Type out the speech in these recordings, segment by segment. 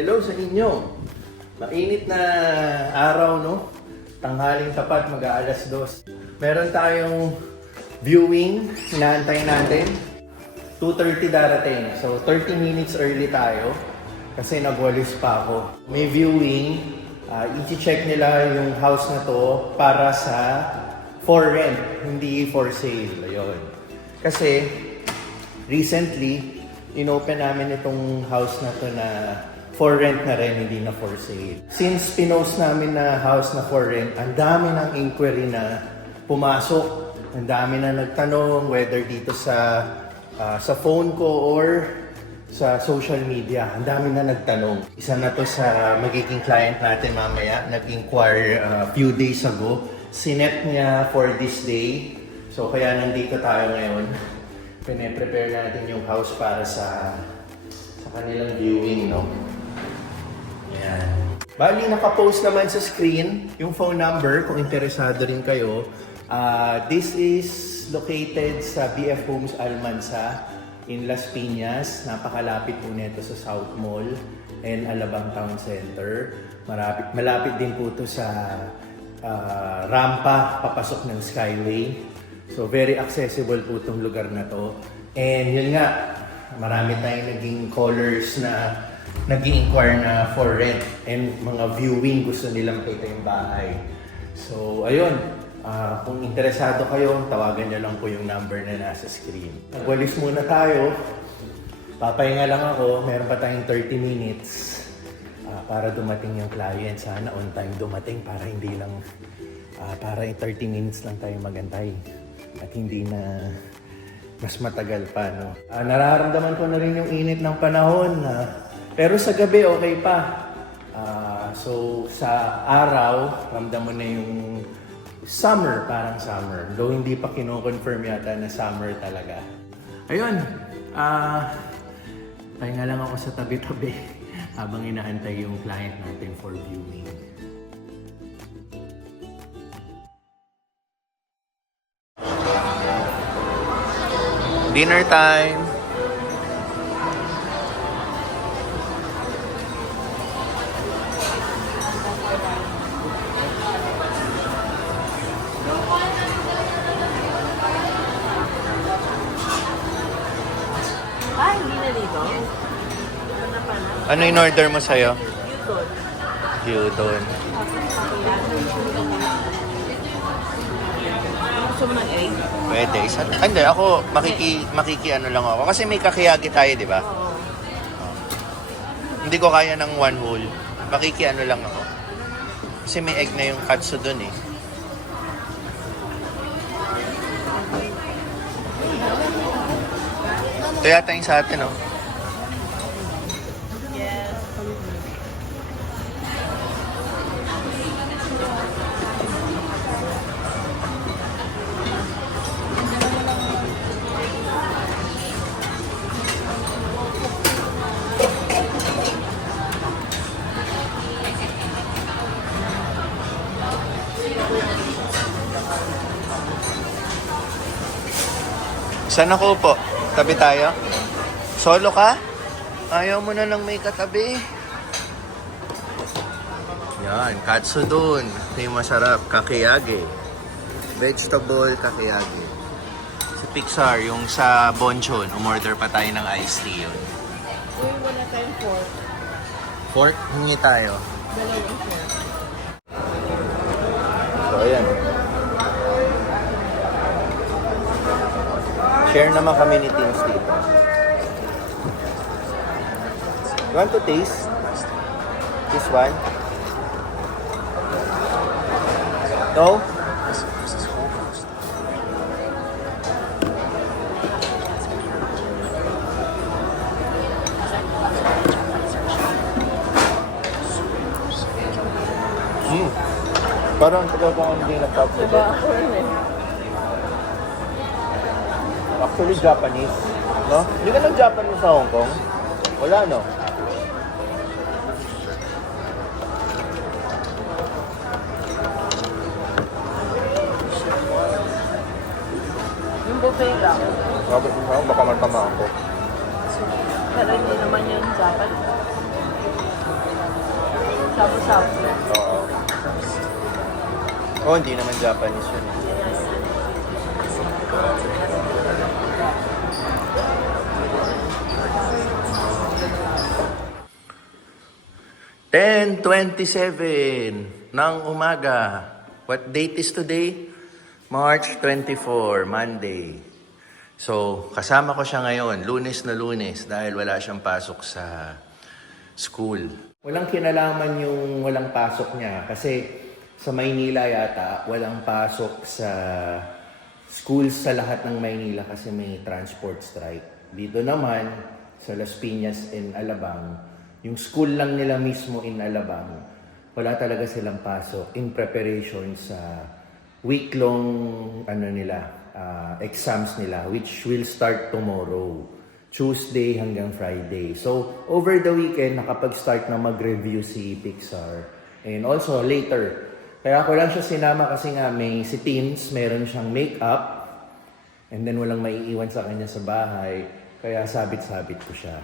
Hello sa inyo. Mainit na araw, no? Tanghaling tapat, mag-aalas 2. Meron tayong viewing, inaantay natin. 2:30 darating. So 30 minutes early tayo kasi nagwalis pa ako. May viewing, i-check nila yung house na to para sa for rent, hindi for sale. Ayun. Kasi recently, inopen namin itong house na to na for rent na rin, hindi na for sale. Since pinost namin na house na for rent, ang dami ng inquiry na pumasok. Ang dami na nagtanong whether dito sa phone ko or sa social media. Ang dami na nagtanong. Isa na to sa magiging client natin mamaya. Nag-inquire a few days ago. Sinet niya for this day. So kaya nandito tayo ngayon. Pine-prepare natin yung house para sa kanilang viewing, no? Ayan. Bali, nakapost naman sa screen yung phone number kung interesado rin kayo. This is located sa BF Homes Almansa in Las Piñas. Napakalapit po nito sa South Mall and Alabang Town Center. Malapit din po ito sa rampa papasok ng Skyway. So very accessible po itong lugar na to. And yun nga, marami tayong naging callers na nag-i-inquire na for rent and mga viewing, gusto nila makita yung bahay. So ayun, kung interesado kayo, tawagan nyo lang po yung number na nasa screen. Nagwalis muna tayo. Papahinga lang ako. Meron pa tayong 30 minutes para dumating yung client. Sana on time dumating para hindi lang para 30 minutes lang tayo magantay at hindi na mas matagal pa, no? Nararamdaman ko na rin yung init ng panahon. Pero sa gabi, okay pa. So, sa araw, ramdam mo na yung summer, parang summer. Though hindi pa kino-confirm yata na summer talaga. Ayun. Pahinga lang ako sa tabi-tabi habang inaantay yung client natin for viewing. Dinner time! Hindi na dito. Ano in order mo sa'yo? Yudon. Gyudon. Gusto mo ng egg? Pwede. Isa, hindi, ako makiki ano lang ako. Kasi may kakiyaki tayo, di ba? Oo. Hindi ko kaya ng one whole. Makiki ano lang ako. Kasi may egg na yung katsu dun eh. Ito yata yung sa atin, oh. Yes. Saan ako po? Tabi tayo? Solo ka? Ayaw mo na lang may katabi. Yan, katsu dun. Ito yung masarap. Kakiyage. Vegetable kakiyage. Sa Pixar, yung sa Bonchon, umorder pa tayo ng iced tea yun. Uy, wala tayong pork. Pork, hingi tayo. Dalawang pork. So, ayan. Share naman kami ni Teams dito. You want to taste? This one? No? Parang tagal ko hindi nag-top sa Diba ako rin eh. Actually, Japanese. No? Hindi ka nag-Japanese sa Hong Kong? Wala, no? Yung buffet lang. Baka matama ako. Pero hindi naman yun dapat. Sapo-sapo. Oo. Oh, hindi naman Japanese yun. 10:27 ng umaga. What date is today? March 24, Monday. So, kasama ko siya ngayon, Lunes na Lunes, dahil wala siyang pasok sa school. Walang kinalaman yung walang pasok niya kasi sa Maynila yata, walang pasok sa schools sa lahat ng Maynila kasi may transport strike. Dito naman, sa Las Piñas in Alabang, yung school lang nila mismo in Alabang, wala talaga silang pasok in preparation sa week-long exams nila, which will start tomorrow, Tuesday hanggang Friday. So, over the weekend, nakapag-start na mag-review si Pixar. And also, later, kaya ko lang siya sinama kasi nga may si Teams, meron siyang makeup, and then walang maiiwan sa kanya sa bahay, kaya sabit-sabit ko siya.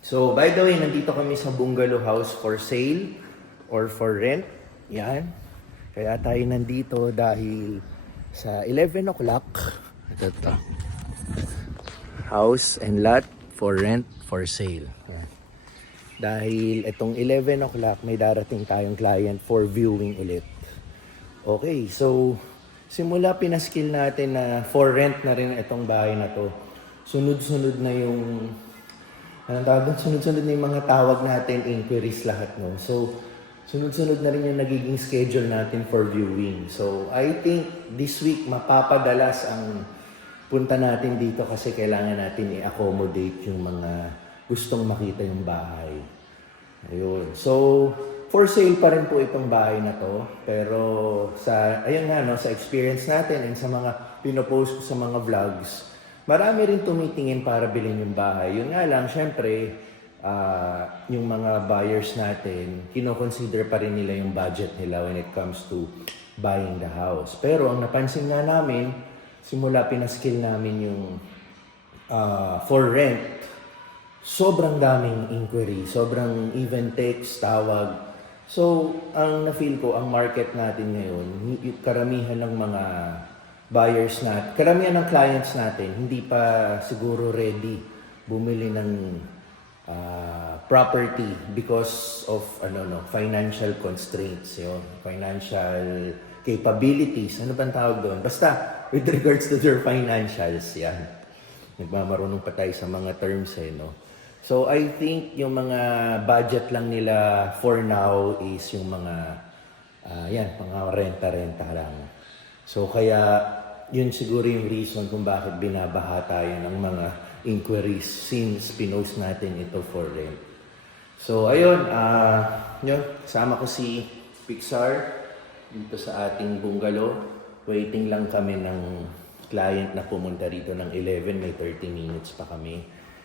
So, by the way, nandito kami sa bungalow house for sale or for rent. Yan. Kaya tayo nandito dahil sa 11 o'clock, ito. House and lot for rent for sale. Yan. Dahil itong 11 o'clock, may darating tayong client for viewing ulit. Okay, so simula pinaskill natin na for rent na rin itong bahay na to. Sunod-sunod na yung sunod-sunod na yung mga tawag natin, inquiries lahat, no? So, sunod-sunod na rin yung nagiging schedule natin for viewing. So, I think this week mapapadalas ang punta natin dito kasi kailangan natin i-accommodate yung mga gustong makita yung bahay. Ayun. So, for sale pa rin po itong bahay na to. Pero ayun nga, no, sa experience natin and sa mga pinopost ko sa mga vlogs, marami rin tumitingin para bilhin yung bahay. Yun nga lang, syempre, yung mga buyers natin, kino-consider pa rin nila yung budget nila when it comes to buying the house. Pero ang napansin nga namin, simula pinaskill namin yung for rent, sobrang daming inquiry, sobrang even text, tawag. So, ang na-feel ko, ang market natin ngayon, karamihan ng mga buyers natin, karamihan ng clients natin, hindi pa siguro ready bumili ng property because of financial constraints, financial capabilities. Ano bang tawag doon? Basta, with regards to their financials, yan. Nagmamarunong pa tayo sa mga terms, no? So, I think yung mga budget lang nila for now is yung mga, mga renta-renta lang. So, kaya yun siguro yung reason kung bakit binabaha tayo ng mga inquiries since pinost natin ito for rent. So, ayun, kasama ko si Pixar dito sa ating bungalow. Waiting lang kami ng client na pumunta rito ng 11, may 30 minutes pa kami.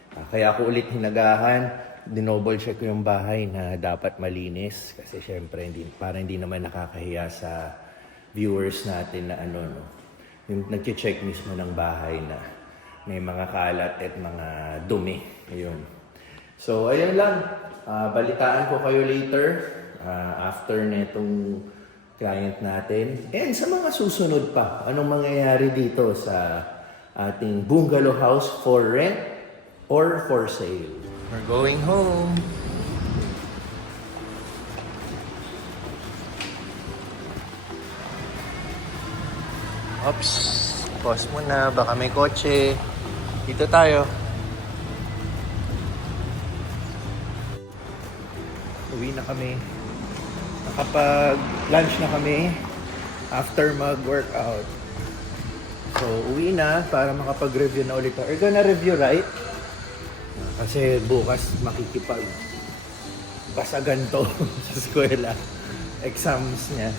Kaya ako ulit hinagahan, dinouble check ko yung bahay na dapat malinis kasi syempre para hindi naman nakakahiya sa viewers natin na yung nag-check mismo ng bahay na may mga kalat at mga dumi. Ayun. So, ayun lang. Balitaan ko kayo later after netong client natin. And sa mga susunod pa, anong mangyayari dito sa ating bungalow house for rent or for sale. We're going home. Oops, pause muna. Baka may kotse. Dito tayo. Uwi na kami. Nakapag-lunch na kami after mag-workout. So, uwi na para makapag-review na ulit. We're gonna review, right? Kasi bukas makikipag-basagan to sa eskwela. Exams niya.